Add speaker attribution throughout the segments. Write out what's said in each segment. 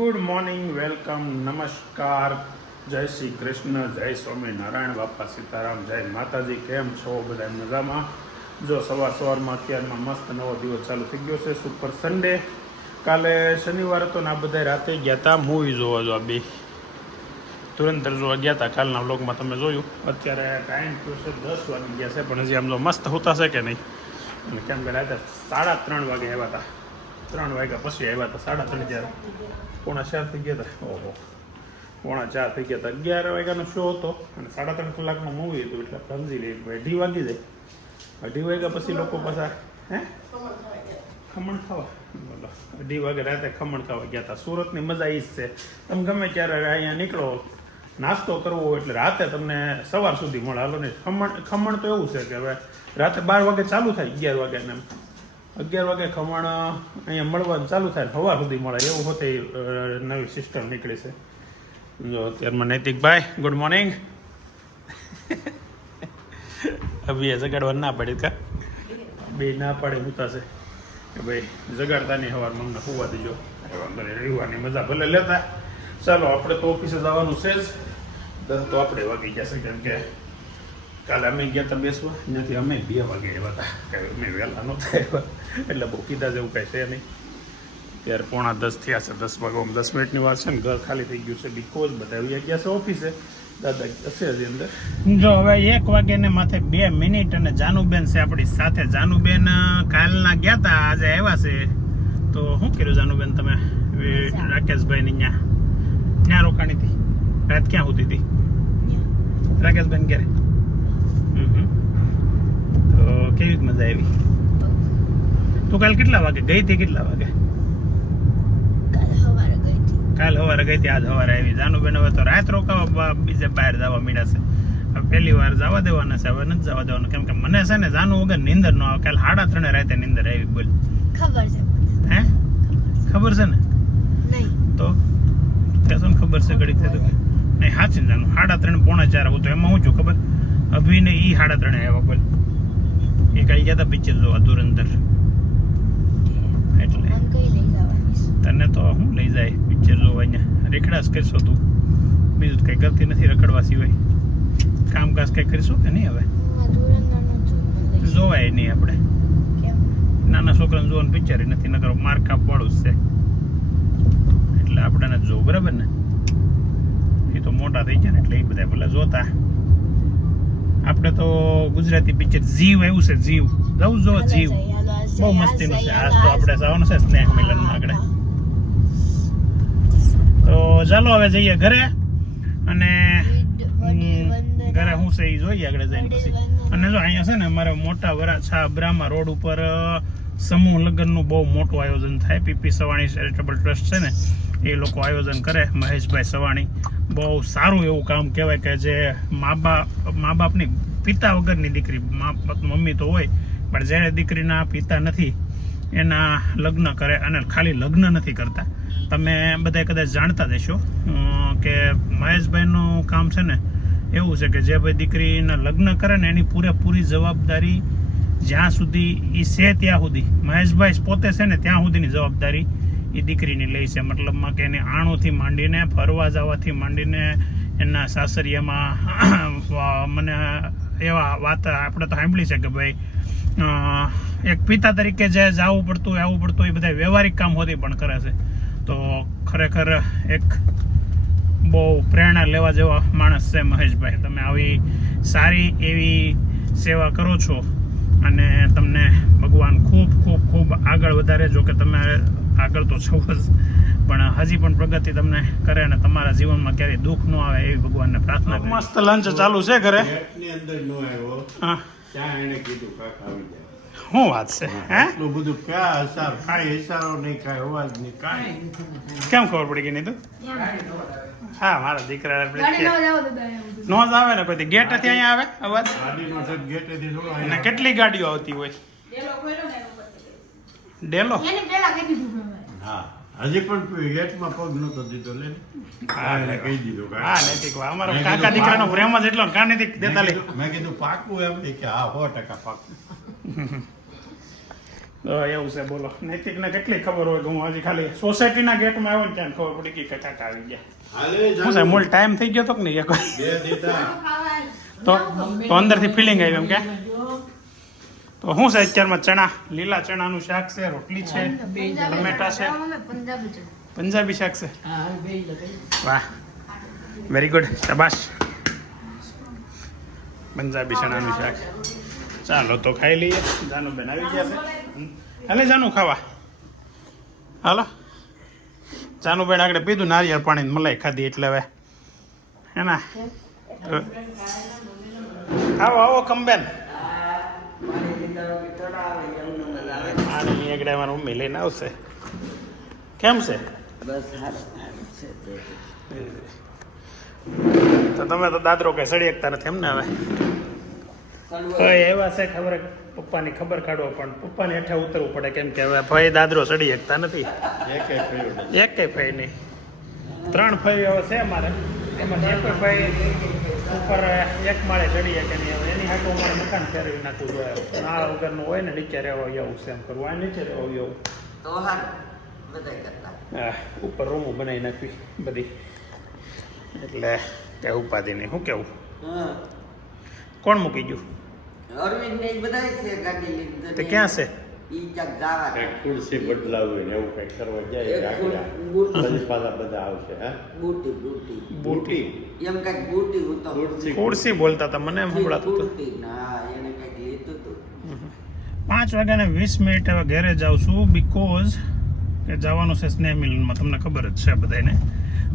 Speaker 1: Good morning, welcome, નમસ્કાર. જય શ્રી કૃષ્ણ, જય સ્વામિનારાયણ, બાપા સીતારામ, જય માતાજી, કેમ છો બધા મજામાં? જો સવાર સવારમાં અત્યારમાં મસ્ત નવો દિવસ ચાલુ થઈ ગયો છે, સુપર સન્ડે. કાલે શનિવાર હતો ને આ બધા રાતે ગયા હતા મૂવી જોવા જો બે. ધુરંધર જોવા ગયા હતા કાલના વ્લોગમાં તમે જોયું. અત્યારે ટાઈમ થયો છે દસ વાગી ગયા છે, પણ હજી આમ જો મસ્ત હોતા છે કે નહીં? અને કેમ કે રાતે સાડા ત્રણ વાગે આવ્યા હતા ત્રણ વાગ્યા પછી આવ્યા હતા સાડા ત્રણ ત્યારે પોણા ચાર થઈ ગયા હતા. ઓહો. પોણા ચાર થઈ ગયા હતા. અગિયાર વાગ્યાનો શો હતો અને સાડા ત્રણ કલાકનું મૂવી હતું, એટલે સમજી લઈએ અઢી વાગી જાય. અઢી વાગ્યા પછી લોકો પાછા, હે? ખમણ ખાવા. બોલો. અઢી વાગે રાતે ખમણ ખાવા ગયા હતા. સુરતની મજા એ જ છે. તમે ગમે ત્યારે અહીંયા નીકળો, નાસ્તો કરવો એટલે રાતે તમને સવાર સુધી મળે. હાલો ને, ખમણ ખમણ તો એવું છે કે હવે રાતે બાર વાગે ચાલુ થાય, અગિયાર વાગે એમ. અગિયાર વાગે ખમણ અહીંયા મળવાનું ચાલુ થાય, હવા સુધી મળે, એવું હોતે નવી સિસ્ટમ નીકળી છે. જો, અત્યારમાં નૈતિકભાઈ ગુડ મોર્નિંગ અભી જગાડવા ના પડે કા? બે ના પાડે હુતાશે કે ભાઈ, જગાડતા નહીં સવારમાં અમને હોવા દેજો. રહેવાની મજા ભલે લેતા. ચાલો, આપણે તો ઓફિસે જવાનું છે જ. તો આપણે વાગી જશે કેમ કે કાલે અમે ગયા હતા બેસવા. ત્યાંથી અમે બે વાગે આવ્યા હતા કાંઈ અમે વહેલા નહોતા આવ્યા. એટલે બહુ કીધા જેવું કાંઈ છે નહીં. ત્યારે પોણા દસ થયા છે. દસ વાગવામાં દસ મિનિટની વાર છે ને ઘર ખાલી થઈ ગયું છે. બિકોઝ બધા આવી ગયા છે ઓફિસે દાદા હશે હજી અંદર. જો હવે એક વાગે ને માથે બે મિનિટ અને જાનુબેન છે આપણી સાથે. જાનુબેન કાલના ગયા હતા આજે આવ્યા છે. તો શું કર્યું જાનુબેન તમે? રાકેશભાઈ ની ત્યાં ત્યાં રોકાણી હતી? રાત ક્યાં હોતી? હતી રાકેશભાઈ ક્યારે. તો કેવી મજા આવી? તું કાલ કેટલા વાગે? ગઈ હતી કેટલા વાગે? કાલ સવારે ગઈ હતી. આજ સવારે આવી. જાનુબેન હવે તો રાત રોકાવા બીજે બહાર જવા મીડાશે હવે પહેલી વાર જવા દેવાના છે હવે નથી જવા દેવાનું. કેમ કે મને છે ને જાનુ વગર નીંદર ન આવે. કાલ સાડા ત્રણે રાતે નીંદર આવી બોલ.
Speaker 2: ખબર છે
Speaker 1: હે? ખબર છે ને? તો? કેસો ખબર છે ઘડી થતું કે નહીં સાચી જાનું. સાડા ત્રણ પોણા ચાર હું તો એમાં હું છું ખબર? અભિને ઈ સાડા ત્રણે આવ્યા બોલ. એ કાંઈ ગયા હતા પિક્ચર જોવા ધુરંધર એટલે? તને તો હું લઈ જાય પિક્ચર જોવા અહીંયા. રેખડાશ કરશો તું. બીજું કંઈ કરતી નથી રખડવા સિવાય. કામકાજ કંઈ કરીશું કે નહીં હવે? જોવાય નહીં આપણે. નાના છોકરાને જોવાનું પિક્ચર નથી નકર માર્ક કાપવાળું જ છે. એટલે આપણે જોવું બરાબર ને? એ તો મોટા થઈ ગયા ને એટલે એ બધા પેલા જોતા. આપણે તો ગુજરાતી પિક્ચર જીવ એવું છે જીવ. જવું જો જીવ. બહુ મસ્તીનું છે. આજ તો આપણે જવાનું છે સ્નેહ મિલનમાં આગળ. તો ચાલો હવે જઈએ ઘરે અને ઘરે હું છે એ જોઈએ આગળ જઈને પછી. અને જો અહીંયા છે ને અમારે મોટા વરાછા બ્રાહ્મા રોડ ઉપર સમૂહ લગ્નનું બહુ મોટું આયોજન થાય. પીપી સવાણી ચેરિટેબલ ટ્રસ્ટ છે ને એ લોકો આયોજન કરે. મહેશભાઈ સવાણી. બહુ સારું એવું કામ કહેવાય કે જે મા બાપ, મા બાપની, પિતા વગરની દીકરી મમ્મી તો હોય, પણ જ્યારે દીકરીના પિતા નથી, એના લગ્ન કરે અને ખાલી લગ્ન નથી કરતા. તમે બધા કદાચ જાણતા હશો કે મહેશભાઈનું કામ છે ને, એવું છે કે જે ભાઈ દીકરીના લગ્ન કરે ને એની પૂરેપૂરી જવાબદારી જ્યાં સુધી એ છે ત્યાં સુધી. મહેશભાઈ પોતે છે ને ત્યાં સુધીની જવાબદારી એ દીકરીની લે છે. મતલબમાં કે એને આણોથી માંડીને, ફરવા જવાથી માંડીને એના સાસરિયામાં મને એવા વાત આપણે તો સાંભળી છે કે ભાઈ એક પિતા તરીકે જે જવું પડતું આવવું પડતું, એ બધા વ્યવહારિક કામ હોતી પણ કરે છે. તો ખરેખર એક બહુ પ્રેરણા લેવા જેવા માણસ છે મહેશભાઈ. તમે આવી સારી એવી સેવા કરો છો અને તમને ભગવાન ખૂબ ખૂબ ખૂબ આગળ વધારે. જો કે તમે આગળ તો છો જ. પણ હજી પણ પ્રગતિ તમને કરે અને તમારા જીવનમાં ક્યારેય દુઃખ ન આવે એવી ભગવાનને પ્રાર્થના મસ્ત લંચ ચાલુ છે ઘરે.
Speaker 3: ગેટની અંદર નો આવ્યો.
Speaker 1: હા.
Speaker 3: ત્યાં એને કીધું કાક આવી જાય
Speaker 1: શું વાત છે હે
Speaker 3: બધું ક્યાં હસાર કાંઈ ઇશારો નહીં કાંઈ અવાજ નહીં કાંઈ
Speaker 1: કેમ ખબર પડી ગઈ નહીં તું? હા મારા દીકરા નો જ આવે ને પછી ગેટેથી અહીંયા આવે અવાજ? કેટલી ગાડીઓ આવતી હોય? ડેલો.
Speaker 2: એને પેલા કહી દીધું.
Speaker 3: હા. હજી પણ ગેટમાં પગ નતો દીધો લે
Speaker 1: હા,
Speaker 3: એને કહી દીધો
Speaker 1: હા
Speaker 3: કાકા.
Speaker 1: નૈતિક વા. અમારો કાકા દીકરાનો પ્રેમ જ એટલો કા નૈતિક દેતા
Speaker 3: મેં
Speaker 1: લે
Speaker 3: કીધું- મેં કીધું પાકું એમ કે હા સો ટકા પાકું.
Speaker 1: તો એવું છે બોલો. નૈતિકને કેટલી ખબર હોય કે હું હજી ખાલી સોસાયટીના ગેટમાં આવ્યો ને ત્યાં ખબર પડી ગઈ કે કાકા આવી ગયા.
Speaker 3: હાલે
Speaker 1: શું મૂળ ટાઈમ થઈ ગયો તો કે નહીં? એક તો તો અંદરથી ફિલિંગ આવી એમ કે? તો શું છે અત્યારમાં ચણા? લીલા ચણાનું શાક છે રોટલી છે ટમેટા છે.
Speaker 2: પંજાબી
Speaker 1: શાક છે? વાહ. વેરી ગુડ શાબાશ. પંજાબી ચણાનું શાક. ચાલો તો ખાઈ લઈએ. જાનું બેન આવી ગયા છે. હાલે જાનું ખાવા. હાલો. જાનું બેન આગળ પીધું નારિયેળ પાણી મલાઈ ખાધી એટલે હવે. હે ના? આવો આવો કમબેન આગળ મમ્મી લઈને આવશે. કેમ છે? તો તમે તો દાદરો કે સડી શકતા નથી એમને હવે? ભાઈ એવા છે ખબર પપ્પાની ખબર કાઢો પણ પપ્પાને હેઠે ઉતરવું પડે કેમ કે હવે ભાઈ દાદરો સડી શકતા નથી.
Speaker 3: એકે
Speaker 1: કઈ ભાઈ નહીં ત્રણ ભાઈ હવે છે અમારે. એમાં એક ભાઈ ઉપર એક માળે ચડીએ કે નહીં એની હાટું મારે મકાન ફેરવી નાખવું જોઈએ. નાળ વગરનું હોય ને નીચે રહેવા એવું છે એમ કરવું. આ નીચે રહેવા એવું.
Speaker 4: તો
Speaker 1: હા, ઉપર રૂમો બનાવી નાખવી બધી. એટલે કે ઉપાધિ નહીં શું કેવું?
Speaker 4: હા.
Speaker 1: કોણ મૂકી ગયું?
Speaker 4: અરવિંદ ને બધા છે ગાડી લીધી.
Speaker 1: તે ક્યાં છે?
Speaker 4: ઈ ક્યાંક જવા
Speaker 3: ખુરશી બદલાવી ને એવું કઈ કરવા જાય પછી પાછા બધા આવશે હા?
Speaker 4: બુટી બુટી.
Speaker 3: બુટી?
Speaker 4: એમ કંઈક બુટી હું તો
Speaker 3: ખુરશી.
Speaker 1: બોલતા હતા મને એમ સંભળાતું હતું
Speaker 4: બુટી. ના એને કંઈક લીધું હતું
Speaker 1: પાંચ વાગ્યાને વીસ મિનિટ હવે ઘરે જાઉં છું બીકોઝ કે જવાનું છે સ્નેહ મિલનમાં તમને ખબર જ છે બધાને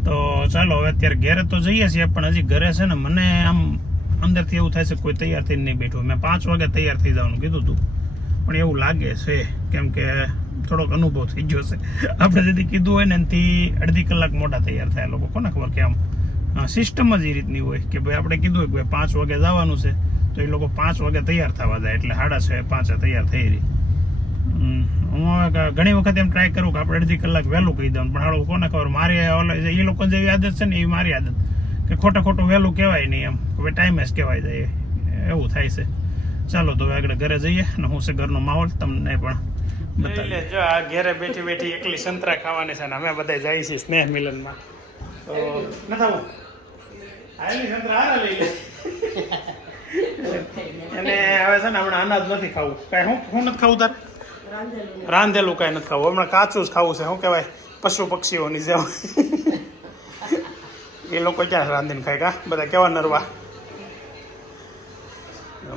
Speaker 1: તો ચાલો હવે અત્યારે ઘરે તો જઈએ છીએ પણ હજી ઘરે છે ને મને આમ અંદરથી એવું થાય છે કોઈ તૈયાર થઈને નહીં બેઠું. મેં પાંચ વાગે તૈયાર થઈ જવાનું કીધું હતું પણ એવું લાગે છે, કેમ કે થોડોક અનુભવ થઈ ગયો છે. આપણે જેથી કીધું હોય ને, એનાથી અડધી કલાક મોટા તૈયાર થયા લોકો. કોને ખબર કે આમ સિસ્ટમ જ એ રીતની હોય કે ભાઈ આપણે કીધું હોય કે ભાઈ પાંચ વાગે જવાનું છે, તો એ લોકો પાંચ વાગે તૈયાર થવા જાય. એટલે સાડા છ, પાંચે તૈયાર થઈ રહી. હું હવે ઘણી વખત એમ ટ્રાય કરું કે આપણે અડધી કલાક વહેલું કહી દઉં, પણ હાળું કોને ખબર, મારી એ લોકો જેવી આદત છે ને, એ મારી આદત. કે ખોટા ખોટું વહેલું કહેવાય નહીં એમ. ભાઈ ટાઈમે જ કહેવાય જાય. એવું થાય છે. ચાલો તો આગળ ઘરે જઈએ અને હું છે ઘરનો માહોલ તમને પણ બતાવી જો આ ઘરે બેઠી બેઠી એકલી સંતરા ખાવાની છે ને અમે બધા જઈએ છીએ સ્નેહ મિલનમાં. તો નથી થવું આયેલી સંતરા હારા લઈ લે. અને હવે છે ને હમણાં અનાજ નથી ખાવું. કાંઈ હું હું નથી ખાવું તારે? રાંધેલું કાંઈ નથી ખાવું. હમણાં કાચું જ ખાવું છે. શું કહેવાય? પશુ પક્ષીઓની જેમ. એ લોકો ક્યાં રાંધીને ખાય કા? બધા કેવા નરવા?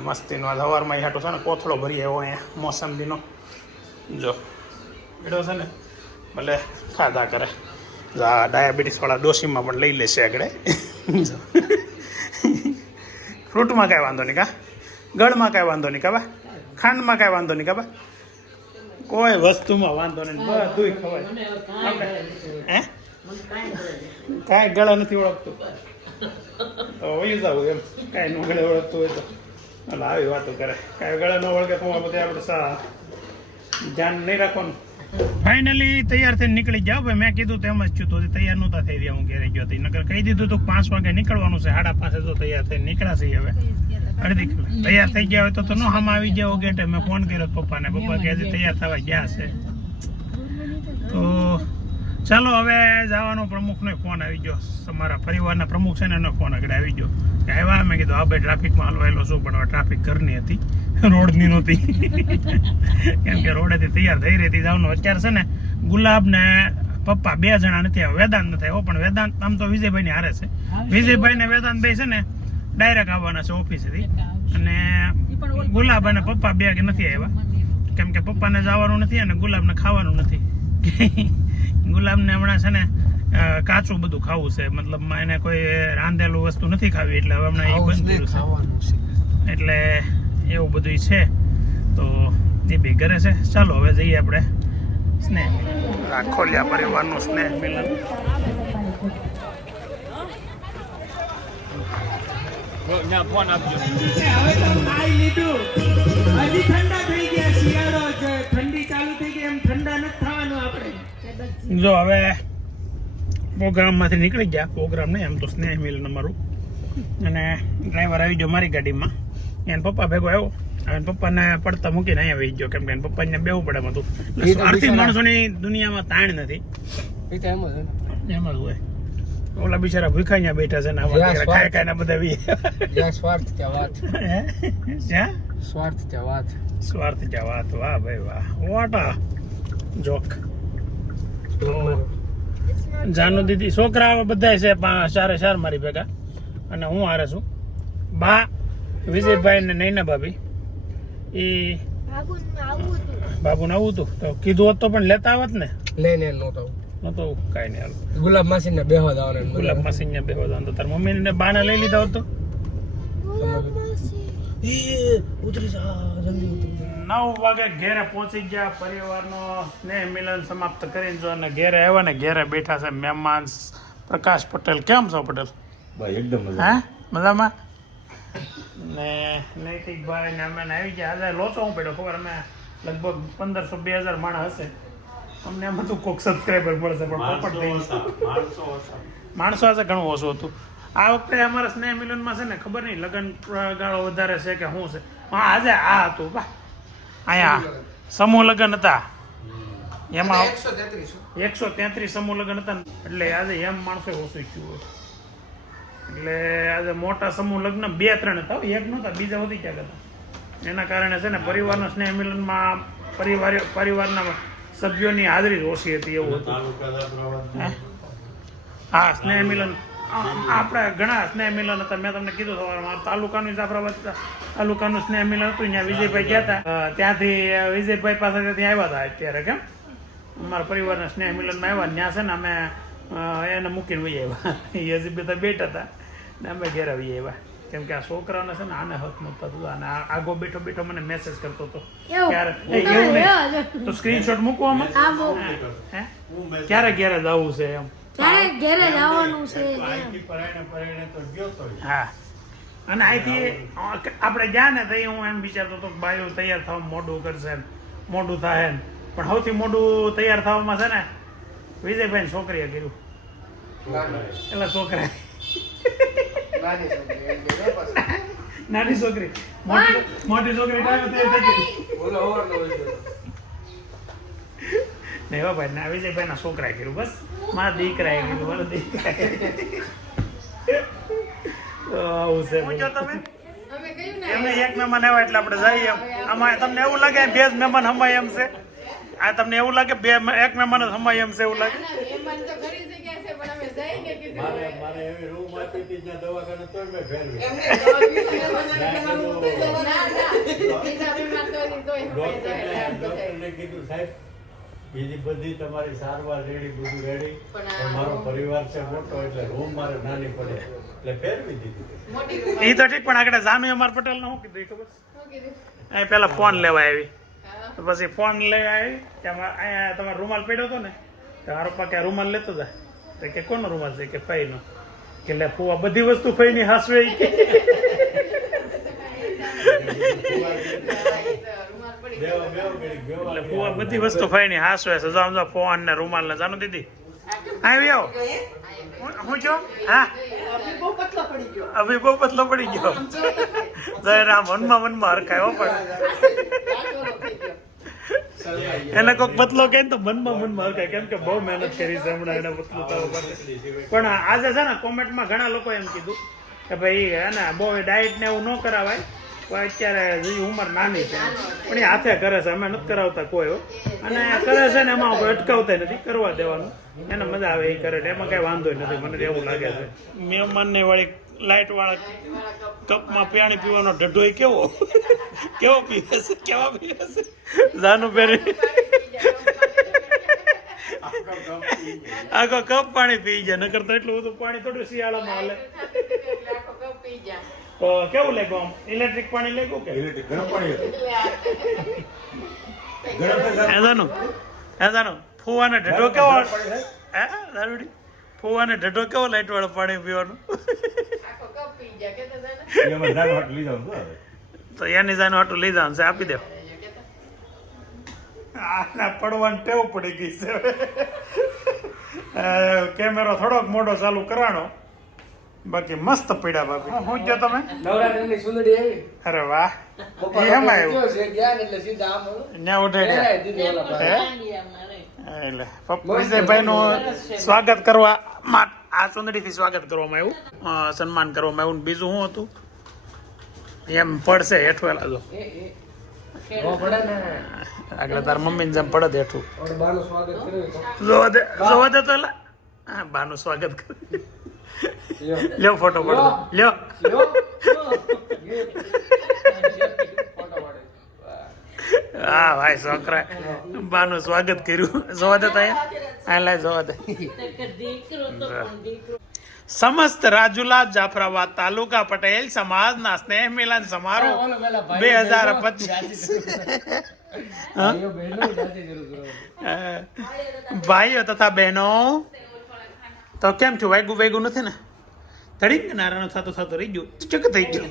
Speaker 1: મસ્તીનો આ સવારમાં હાટો છે ને કોથળો ભરી આવ્યો અહીંયા મોસંબીનો. જો એડો છે ને, ભલે ખાધા કરે. આ ડાયાબિટીસવાળા ડોસીમાં પણ લઈ લેશે આગળ. જો. ફ્રૂટમાં કાંઈ વાંધો નહીં કા? ગળમાં કાંઈ વાંધો નહીં કાબા ખાંડમાં કાંઈ વાંધો નહીં કાબા કોઈ વસ્તુમાં વાંધો નહીં બધું ખવાય. હે? કાંઈ ગળા નથી ઓળખતું. તો વયું જાવ એમ. કાંઈ નો ગળે ઓળખતું હોય તો. એટલે આવી વાતો કરે. કાંઈ ગળે ન વળગે તો બધે આપણે સા ધ્યાન નહીં રાખવાનું. ફાઇનલી તૈયાર થઈને નીકળી જાવ ભાઈ. મેં કીધું તેમ જ છું. તો તૈયાર નહોતા થઈ રહ્યા હું ઘેરે ગયો હતી નકર કહી દીધું તો પાંચ વાગે નીકળવાનું છે. સાડા પાંચે તો તૈયાર થઈને નીકળાશે હવે. અડધી કલાક. તૈયાર થઈ ગયા હોય તો તો નો હામ આવી જાવ ગેટે. મેં ફોન કર્યો પપ્પાને. પપ્પા કહે છે તૈયાર થવા ગયા છે. તો ચાલો હવે જવાનો પ્રમુખનો ફોન આવી ગયો. તમારા પરિવારના પ્રમુખ છે ને એનો ફોન આગળ આવી ગયો. કે આવ્યા? મેં કીધું હા ભાઈ ટ્રાફિકમાં હલવાયેલો છું પણ ટ્રાફિક ઘરની હતી. રોડની નહોતી. કેમ કે રોડેથી તૈયાર થઈ રહી હતી. જવાનું અત્યારે છે ને ગુલાબ ને પપ્પા બે જણા નથી આવ્યા. વેદાંત નથી આવ્યો પણ વેદાંત આમ તો વિજયભાઈની હારે છે. વિજયભાઈ. ને વેદાંત ભાઈ છે ને ડાયરેક્ટ આવવાના છે ઓફિસથી અને ગુલાબ અને પપ્પા બે કે નથી આવ્યા? કેમ કે પપ્પાને જવાનું નથી અને ગુલાબને ખાવાનું નથી. ગુલાબને હમણાં છે ને કાચું બધું ખાવું છે. મતલબ એને કોઈ રાંધેલું વસ્તુ નથી ખાવી એટલે હવે હમણાં એ બંધ કર્યું છે. એટલે એવું બધું છે. તો એ બી ઘરે છે. ચાલો હવે જઈએ આપણે સ્નેહ ખોલ્યા પરિવારનું સ્નેહ મિલન
Speaker 5: હવે તો ખાઈ લીધું હજી ઠંડા થઈ ગયા શિયાળો ઠંડી ચાલુ થઈ ગઈ એમ ઠંડા નથી થવાનું આપણે.
Speaker 1: જો હવે પ્રોગ્રામમાંથી નીકળી ગયા. પ્રોગ્રામ નહીં એમ તો સ્નેહ મિલન અમારું. અને ડ્રાઈવર આવી ગયો મારી ગાડીમાં. એને પપ્પા ભેગો આવ્યો. અને પપ્પાને પડતા મૂકીને અહીંયા આવી ગયો. કેમ કે એના પપ્પાને બેવું પડે એમાં હતું. સ્વાર્થી માણસોની દુનિયામાં તાણ નથી.
Speaker 6: એમ જ હોય
Speaker 1: ઓલા બિચારા ભૂખા અહીંયા બેઠા છે ને ખાય ખાય બધા બી
Speaker 6: જ્યાં સ્વાર્થ ત્યાં વાત?
Speaker 1: જ્યાં?
Speaker 6: સ્વાર્થ ત્યાં વાત.
Speaker 1: સ્વાર્થ જા વાત. વાહ ભાઈ વાહ. વોટ જોક જાનુ દીદી છોકરા બધા છે ચારે ચાર મારી ભેગા. અને હું હારે છું. બા વિજયભાઈ ને નૈના ભાભી. એ બાબુને આવું હતું. તો કીધું હોત તો પણ લેતા આવત ને?
Speaker 6: લઈને નહોતો
Speaker 1: નતો કાંઈ નહીં હાલ.
Speaker 6: ગુલાબ માસી ને બેહવા દાવાનું
Speaker 1: ગુલાબ માસી ને બેહો તો તાર મમ્મી ને બાને લઈ લીધા હોત તો?
Speaker 6: ઉતરી જા જલ્દી ઉતરી જા.
Speaker 1: નવ વાગે ઘેરે પહોંચી ગયા પરિવારનો સ્નેહ મિલન સમાપ્ત કરીને જો અને ઘેરે આવ્યા ને ઘેરે બેઠા છે મહેમાન પ્રકાશ પટેલ. કેમ છો પટેલ? ભાઈ એકદમ હા? મજામાં? ને નૈતિકભાઈ ને અમે ને આવી ગયા. આજે લોચો હું પડ્યો ખબર? અમે લગભગ પંદરસો બે હજાર માણસ હશે. અમને એમ હતું કોક સબસ્ક્રાઈબર મળશે પણ પોપટ થઈ માણસો આજે ઘણું ઓછું હતું. આ વખતે અમારા સ્નેહ મિલનમાં છે ને ખબર નહીં લગ્ન ગાળો વધારે છે કે શું છે. હા આજે આ હતું બા અહીંયા સમૂહ લગ્ન હતા. એમાં એકસો તેત્રીસ. સમૂહ લગ્ન હતા એટલે આજે એમ માણસો ઓછું થયું એટલે આજે મોટા સમૂહ લગ્ન બે ત્રણ હતા એક નહોતા બીજા વધી ક્યાંક હતા. એના કારણે છે ને પરિવારના સ્નેહ મિલનમાં પરિવાર પરિવારના સભ્યોની હાજરી જ ઓછી હતી એવું હતું. હે? હા સ્નેહ મિલન આપણે ઘણા સ્નેહ મિલન હતા. મેં તમને કીધું સવારમાં તાલુકાનું જાફરાબાદ તાલુકાનું સ્નેહ મિલન હતું. ત્યાં વિજયભાઈ ગયા હતા. ત્યાંથી વિજયભાઈ પાસે ત્યાંથી આવ્યા હતા અત્યારે કેમ? અમારા પરિવારના સ્નેહ મિલનમાં આવ્યા. ત્યાં છે ને અમે એને મૂકીને વહી આવ્યા. યજી બધા બેઠા હતા. ને અમે ઘેર આવી આવ્યા. કેમ કે આ છોકરાને છે ને આને હક મૂકતા હતું. અને આગો બેઠો બેઠો મને મેસેજ કરતો હતો. ક્યારે તો સ્ક્રીનશોટ મૂકવામાં ક્યારે ક્યારે જવું છે એમ?
Speaker 2: ત્યારે ઘેરે જવાનું છે
Speaker 1: હા. અને અહીંથી આપણે ગયા ને તઈ હું એમ વિચારતો હતો કે બાયું તૈયાર થવા મોડું કરશે મોડું થાય ને પણ સૌથી મોડું તૈયાર થવામાં છે ને વિજયભાઈ છોકરીએ કર્યું. એટલે છોકરા નાની છોકરી. મોટી છોકરી નહીં ભાઈ ના વિજયભાઈ ના છોકરાએ કર્યું બસ. મારા દીકરા એ કીધું મારા દીકરા આવું છે પૂછો તમે. એમને એક મહેમાન આવ્યા એટલે આપણે જઈએ એમ. આમાં તમને એવું લાગે બે જ મહેમાન હમાય એમ છે? આ તમને એવું લાગે બે એક મહેમાન જ હમાય એમ છે એવું લાગે?
Speaker 3: કીધું સાહેબ બીજી બધી તમારી સારવાર રેડી બધું રેડી. પણ મારો પરિવાર છે મોટો એટલે રૂમ મારે નાની પડે. એટલે ફેરવી દીધી
Speaker 1: એ તો ઠીક પણ આગળ જામી અમાર પટેલ શું કીધું ખબર? અહીં પેલા ફોન લેવા આવી. તો પછી ફોન લેવા આવી ત્યાં અહીંયા તમારો રૂમાલ પડ્યો હતો ને તો મારો પપ્પા કે રૂમાલ લેતો હતા તો કે કોનો રૂમાલ છે? કે ફઈનો. કે લે ફુવા બધી વસ્તુ ફઈની હાસવે ઈ કે. એટલે બધી વસ્તુ ફઈની હાસવે છે. જો આમ જો ફોન ને રૂમાલ ને જાણો દીદી આવી આવો હું- હું છો? હા? અભી બહુ પતલો પડી ગયો. જય રામ વનમાં વનમાં હરખાયો પણ. એને કોઈક પતલો કહે તો મનમાં મનમાં હરખાય. કેમ કે બહુ મહેનત કરી છે હમણાં એને પતલો થવા પણ આજે છે ને કોમેન્ટમાં ઘણા લોકો એમ કીધું કે ભાઈ હે ને બહુ ડાયટ ને એવું ન કરાવાય. અત્યારે હજી ઉંમર નાની છે. પણ એ હાથે કરે છે અમે નથી કરાવતા કોઈ હો. અને કરે છે ને એમાં કોઈ અટકાવતા નથી કરવા દેવાનું. એને મજા આવે એ કરે એમાં કઈ વાંધો નથી મને એવું લાગે છે. મહેમાનને વાળી લાઈટ વાળા કપમાં પાણી પીવાનો ઢઢો કેવો? કેવો પીવે છે? કેવા પીવે છે? જાનું પહેરી. આખો કપ પાણી પી જાય નકર તો એટલું બધું પાણી થોડું શિયાળામાં હાલે. કેવું લાગ્યું આમ? ઇલેક્ટ્રિક પાણી લાગ્યું કે?
Speaker 3: ગરમ પાણી હતું. ગરમ
Speaker 1: એ જાનું એ જાનું ઢઢો કેવો હે? દારૂડી? ફુવાને ઢઢો કેવો લાઈટ વાળું પાણી પીવાનું? તો એની જાનું હાટું લઈ જવાનું છે આપી દો. આના પડવાની ટેવ પડી ગઈ છે કેમેરો થોડોક મોટો ચાલુ કરાણો બાકી મસ્ત પડ્યા બાપી. હું જો તમે.
Speaker 6: નવરાત્રીની સુંદરી આવી.
Speaker 1: અરે વાહ.
Speaker 6: પપ્પા
Speaker 1: એ એમાં આવ્યું.
Speaker 6: છે ગયા એટલે સીધા આમ ન્યા.
Speaker 1: હે? એટલે પપ્પા વિજયભાઈ નું સ્વાગત કરવા આ સુંદરીથી સ્વાગત કરવામાં આવ્યું. સન્માન કરવામાં આવ્યું. ને બીજું શું હતું? એમ પડશે હેઠવેલા જો.
Speaker 6: નો પડે ને.
Speaker 1: આગળ તાર મમ્મીને જેમ પડે હેઠું.
Speaker 6: ઓર બાનું સ્વાગત કર્યું તો.
Speaker 1: જોવા દે જોવા દે તો એલા. હા બાનું સ્વાગત કર
Speaker 6: લ્યો.
Speaker 1: ફોટો પડો. લ્યો.
Speaker 6: લ્યો.
Speaker 1: હા ભાઈ છોકરા. બાનું સ્વાગત કર્યું. જોવા દે તો અહીંયા હા લાય જોવા દે. સમસ્ત રાજુલા જાફરાબાદ તાલુકા પટેલ સમાજના સ્નેહ મિલન સમારોહ બે હજાર પચીસ.
Speaker 6: ભાઈઓ
Speaker 1: તથા બહેનો. તો કેમ છું વાગ્યું વાગ્યું નથી ને? ને નારાયણ થતો થતો રહી ગયો. ચક થઈ ગયું.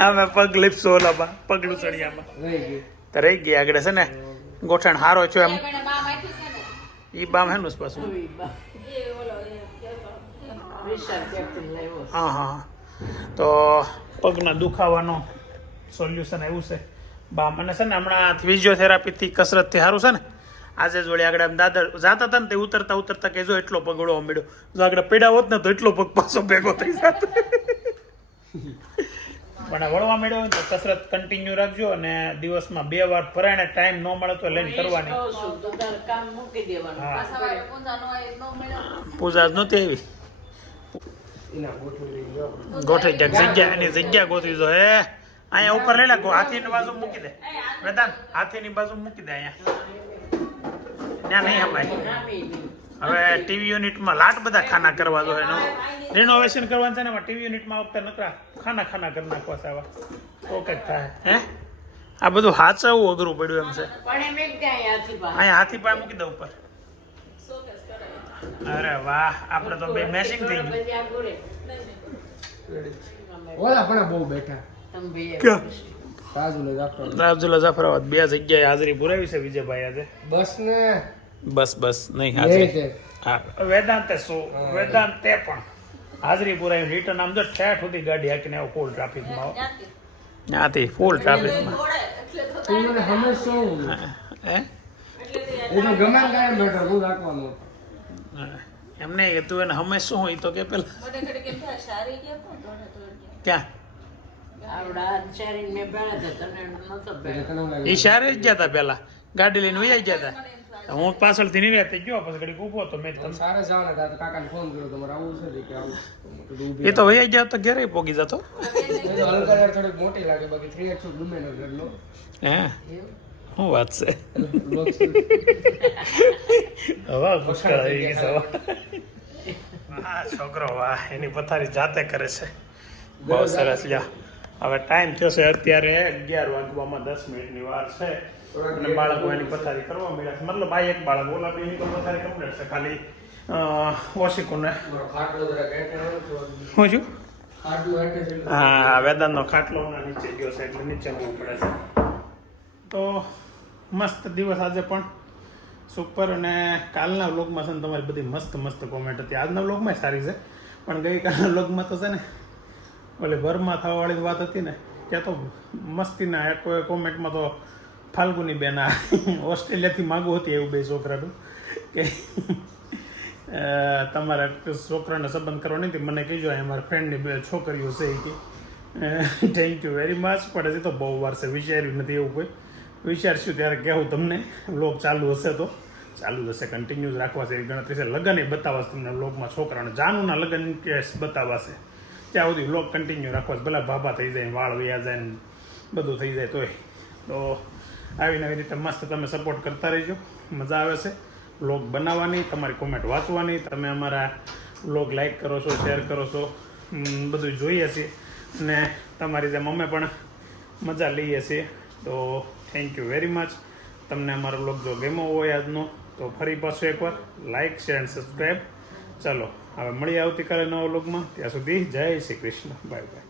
Speaker 1: અમે પગ લીપસો ઓલામાં પગલું સળિયામાં
Speaker 6: રહી ગયું.
Speaker 1: તો રહી ગઈ આગળ છે ને ગોઠણ હારો છો એમ. ઈ બામ હે નું પાછું. હા હા તો પગના દુખાવાનો સોલ્યુશન એવું છે. બામ. મને છે ને હમણાં ફિઝિયોથેરાપીથી કસરતથી સારું છે ને? આજે જ વળી આગળ આમ દાદર જાતા હતા ને તે ઉતરતા ઉતરતા કે જો એટલો પગ વળવા મળ્યો. જો આગળ પીડા હોત ને તો એટલો પગ પાછો ભેગો થઈ જાત. પણ વળવા મળ્યો ને તો કસરત કન્ટિન્યુ રાખજો અને દિવસમાં બે વાર પરાયણે ટાઈમ ન મળે તો લઈને કરવાની પૂજા જ નહોતી આવી.
Speaker 6: ગોઠવી
Speaker 1: જગ્યા એની જગ્યા ગોઠવી દો હે? અહીંયા ઉપર લઈ લે હાથીની બાજુ મૂકી દે. વેદાંત હાથીની બાજુ મૂકી દે અહીંયા. ત્યાં નહીં હમાય હવે ટીવી યુનિટમાં લાટ બધા ખાના કરવા દો એનો રિનોવેશન કરવાનું છે ને એમાં ટીવી યુનિટમાં વખતે નકરા ખાના ખાના કરી નાખવા છે આવા. તો થાય. હે? આ બધું હાચવું અઘરું પડ્યું એમ છે. અહીંયા હાથી પાસે મૂકી દઉં ઉપર. અરે વાહ આપણે તો બે મેચિંગ થઈ ગયું.
Speaker 6: ઓલા પણ બહુ બેઠા.
Speaker 1: રાજુલા જાફરાબાદ બે જગ્યાએ હાજરી પુરાવી છે વિજયભાઈ આજે.
Speaker 6: બસ ને.
Speaker 1: બસ બસ નહીં હાજરી. હા. વેદાંતે શું? વેદાંતે પણ હાજરી પુરાય રિટર્ન આમ જો ઠેઠ સુધી ગાડી હાકીને આવો ફૂલ ટ્રાફિકમાં ત્યાંથી ફૂલ ટ્રાફિકમાં
Speaker 6: એમને મને હંમેશા શું?
Speaker 1: હે
Speaker 6: એ તો ગમે ને કાંઈ બેઠો હું રાખવાનું?
Speaker 1: એમ નહીં કે તું એને હંમેશ શું હોય તો કે પેલા. ક્યાં? ઈ શારે જ ગયા હતા પેલા. ગાડી લઈને વહી ગયા હતા હું પાછળથી નહીં રહેતી ગયો પછી ઘડી ઊભો તો મેં તમને
Speaker 6: સારા જવાના હતા કાકાને ફોન કર્યો તમારે આવું છે કે આવું.
Speaker 1: એ તો વહી ગયા તો ઘરે પોગી જતો.
Speaker 6: એ તો હલકા યાર થોડીક મોટી લાગે બાકી થ્રી એક્સ ગમે ને એટલો
Speaker 1: હે? શું વાત છે? હવા પુષ્કળ આવી ગઈ. આ છોકરો વાહ એની પથારી જાતે કરે છે. બહુ સરસ લ્યા. હવે ટાઈમ થયો છે અત્યારે અગિયાર વાગવામાં દસ મિનિટની વાર છે. અને બાળકો એની પથારી કરવા મળ્યા મતલબ આ એક બાળક ઓલા બેની તો પથારી કમ્પ્લીટ છે. ખાલી ઓશિકોને. શું છું. હા વેદાંતનો ખાટલો નીચે ગયો છે એટલે નીચે મૂકવું પડે છે. તો મસ્ત દિવસ આજે પણ. સુપર અને કાલના વ્લોગમાં છે ને તમારી બધી મસ્ત મસ્ત કોમેન્ટ હતી. આજના વ્લોગમાં સારી છે. પણ ગઈકાલના વ્લોગમાં તો છે ને ઓલે ઘરમાં થવાવાળી વાત હતી ને ત્યાં તો મસ્તીના એક કોમેન્ટમાં તો ફાલ્ગુની બેન આ ઓસ્ટ્રેલિયાથી માગું હતી એવું બે છોકરાનું કે તમારા છોકરાને સંબંધ કરવો નથી મને કહેજો અહીં મારા ફ્રેન્ડની બે છોકરીઓ છે કે થેન્ક યુ વેરી મચ પણ હજી તો બહુ વાર છે, વિચાર્યું નથી એવું કોઈ. વિચારશું ત્યારે કહેવું તમને વ્લોગ ચાલુ હશે તો. ચાલુ હશે કન્ટિન્યુઝ રાખવા છે એવી ગણતરી છે. લગ્ન એ બતાવાશે તમને વ્લોગમાં છોકરાને. જાનુના લગ્ન કેસ બતાવાશે ત્યાં સુધી વ્લોગ કન્ટિન્યુ રાખવા છે. ભલે ભાભા થઈ જાય, વાળ વયા જાય ને બધું થઈ જાય તોય. તો આવી નવી રીતે મસ્ત તમે સપોર્ટ કરતા રહેજો. મજા આવે છે. બ્લોગ બનાવવાની, તમારી કોમેન્ટ વાંચવાની, તમે અમારા બ્લોગ લાઈક કરો છો શેર કરો છો બધું જોઈએ છીએ અને તમારી જેમ અમે પણ મજા લઈએ છીએ તો થેન્ક યુ વેરી મચ તમને અમારો બ્લોગ જો ગમ્યો હોય આજનો, તો ફરી પાછો એકવાર. લાઈક શેર એન્ડ સબસ્ક્રાઈબ ચાલો, હવે મળીએ આવતીકાલે નવા બ્લોગમાં ત્યાં સુધી જય શ્રી કૃષ્ણ. Bye bye